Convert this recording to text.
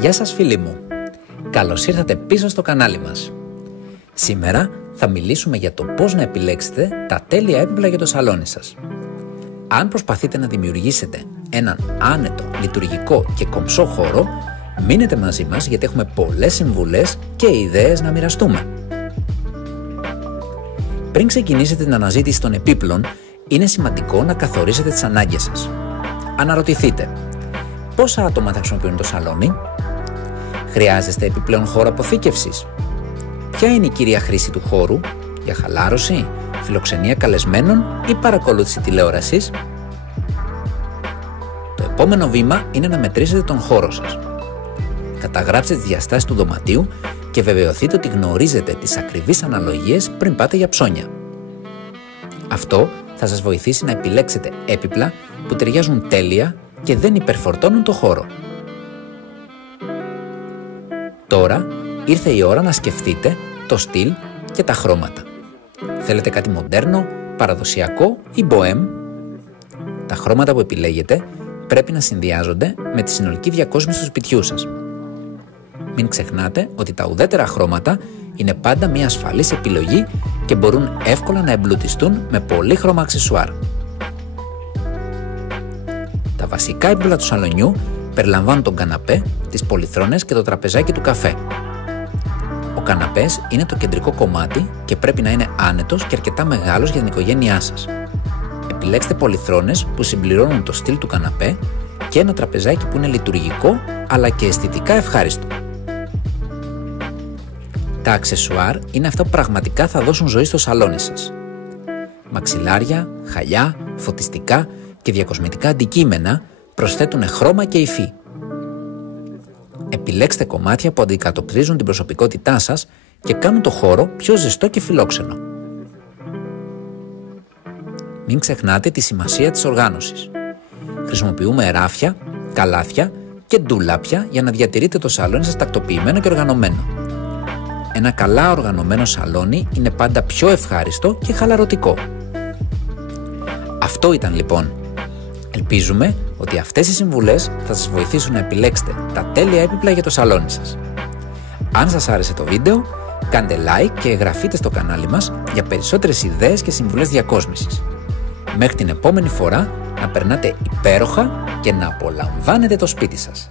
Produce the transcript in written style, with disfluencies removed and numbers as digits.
Γεια σας φίλοι μου, καλώς ήρθατε πίσω στο κανάλι μας. Σήμερα θα μιλήσουμε για το πώς να επιλέξετε τα τέλεια έπιπλα για το σαλόνι σας. Αν προσπαθείτε να δημιουργήσετε έναν άνετο, λειτουργικό και κομψό χώρο, μείνετε μαζί μας γιατί έχουμε πολλές συμβουλές και ιδέες να μοιραστούμε. Πριν ξεκινήσετε την αναζήτηση των επίπλων, είναι σημαντικό να καθορίσετε τις ανάγκες σας. Αναρωτηθείτε, πόσα άτομα θα χρησιμοποιούν το σαλόνι? Χρειάζεστε επιπλέον χώρο αποθήκευσης? Ποια είναι η κύρια χρήση του χώρου? Για χαλάρωση, φιλοξενία καλεσμένων ή παρακολούθηση τηλεόρασης? Το επόμενο βήμα είναι να μετρήσετε τον χώρο σας. Καταγράψτε τις διαστάσεις του δωματίου και βεβαιωθείτε ότι γνωρίζετε τις ακριβείς αναλογίες πριν πάτε για ψώνια. Αυτό θα σας βοηθήσει να επιλέξετε έπιπλα που ταιριάζουν τέλεια και δεν υπερφορτώνουν το χώρο. Τώρα ήρθε η ώρα να σκεφτείτε το στυλ και τα χρώματα. Θέλετε κάτι μοντέρνο, παραδοσιακό ή μποέμ? Τα χρώματα που επιλέγετε πρέπει να συνδυάζονται με τη συνολική διακόσμηση του σπιτιού σας. Μην ξεχνάτε ότι τα ουδέτερα χρώματα είναι πάντα μια ασφαλής επιλογή και μπορούν εύκολα να εμπλουτιστούν με πολύχρωμα αξεσουάρ. Τα βασικά έπιπλα του σαλονιού περιλαμβάνουν τον καναπέ, τις πολυθρόνες και το τραπεζάκι του καφέ. Ο καναπές είναι το κεντρικό κομμάτι και πρέπει να είναι άνετος και αρκετά μεγάλος για την οικογένειά σας. Επιλέξτε πολυθρόνες που συμπληρώνουν το στυλ του καναπέ και ένα τραπεζάκι που είναι λειτουργικό αλλά και αισθητικά ευχάριστο. Τα αξεσουάρ είναι αυτά που πραγματικά θα δώσουν ζωή στο σαλόνι σας. Μαξιλάρια, χαλιά, φωτιστικά και διακοσμητικά αντικείμενα προσθέτουν χρώμα και υφή. Επιλέξτε κομμάτια που αντικατοπτρίζουν την προσωπικότητά σας και κάνουν το χώρο πιο ζεστό και φιλόξενο. Μην ξεχνάτε τη σημασία της οργάνωσης. Χρησιμοποιούμε ράφια, καλάθια και ντουλάπια για να διατηρείτε το σαλόνι σας τακτοποιημένο και οργανωμένο. Ένα καλά οργανωμένο σαλόνι είναι πάντα πιο ευχάριστο και χαλαρωτικό. Αυτό ήταν λοιπόν. Ελπίζουμε ότι αυτές οι συμβουλές θα σας βοηθήσουν να επιλέξετε τα τέλεια έπιπλα για το σαλόνι σας. Αν σας άρεσε το βίντεο, κάντε like και εγγραφείτε στο κανάλι μας για περισσότερες ιδέες και συμβουλές διακόσμησης. Μέχρι την επόμενη φορά να περνάτε υπέροχα και να απολαμβάνετε το σπίτι σας.